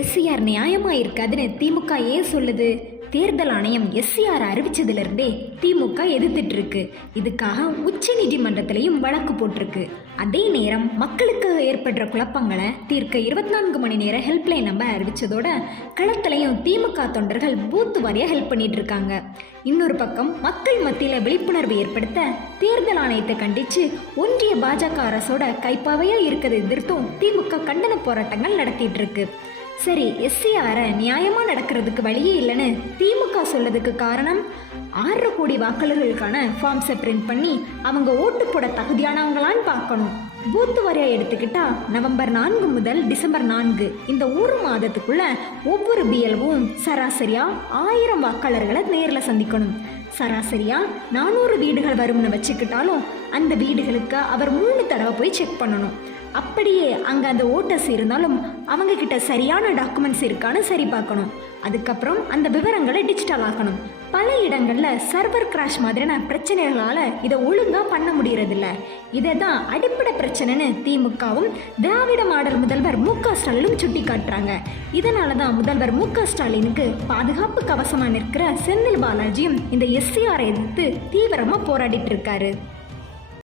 SCR நியாயமாக இருக்காதுன்னு திமுக ஏன் சொல்லுது? தேர்தல் ஆணையம் எஸ்சிஆர் அறிவிச்சதுலேருந்தே திமுக எதிர்த்துட்டு இருக்கு. இதுக்காக உச்ச நீதிமன்றத்திலையும் வழக்கு போட்டிருக்கு. அதே நேரம் மக்களுக்கு ஏற்படுற குழப்பங்களை தீர்க்க 24 மணி நேர ஹெல்ப்லைன் நம்பர் அறிவிச்சதோட களத்திலையும் திமுக தொண்டர்கள் பூத்து வாரியாக ஹெல்ப் பண்ணிட்டு இருக்காங்க. இன்னொரு பக்கம் மக்கள் மத்தியில் விழிப்புணர்வு ஏற்படுத்த தேர்தல் ஆணையத்தை கண்டித்து ஒன்றிய பாஜக அரசோட கைப்பாவையாக இருக்கிறது எதிர்த்தும் திமுக கண்டன போராட்டங்கள் நடத்திட்டு இருக்கு. சரி, எஸ்சிஆரை நியாயமாக நடக்கிறதுக்கு வழியே இல்லைன்னு திமுக சொல்லதுக்கு காரணம் 6 கோடி வாக்காளர்களுக்கான ஃபார்ம்ஸை பிரிண்ட் பண்ணி அவங்க ஓட்டு போட தகுதியானவங்களான்னு பார்க்கணும். பூத்து வரையாக எடுத்துக்கிட்டா நவம்பர் 4 முதல் டிசம்பர் 4 இந்த ஒரு மாதத்துக்குள்ள ஒவ்வொரு பிஎல்வும் சராசரியாக 1000 வாக்காளர்களை நேரில் சந்திக்கணும். சராசரியாக 400 வீடுகள் வரும்னு வச்சுக்கிட்டாலும் அந்த வீடுகளுக்கு அவர் 3 தடவை போய் செக் பண்ணணும். அப்படியே அங்கே அந்த ஓட்டர்ஸ் இருந்தாலும் அவங்கக்கிட்ட சரியான டாக்குமெண்ட்ஸ் இருக்கான்னு சரி பார்க்கணும். அதுக்கப்புறம் அந்த விவரங்களை டிஜிட்டல் ஆக்கணும். பல இடங்களில் சர்வர் கிராஷ் மாதிரியான பிரச்சனைகளால் இதை ஒழுங்காக பண்ண முடியறதில்ல. இதை தான் அடிப்படை பிரச்சனைன்னு திமுகவும் திராவிட மாடல் முதல்வர் மு.க. ஸ்டாலினும் சுட்டி காட்டுறாங்க. இதனால தான் முதல்வர் மு.க. ஸ்டாலினுக்கு பாதுகாப்பு கவசமாக நிற்கிற செந்தில் பாலாஜியும் இந்த எஸ்சிஆரை எதிர்த்து தீவிரமாக போராடிட்டு இருக்காரு.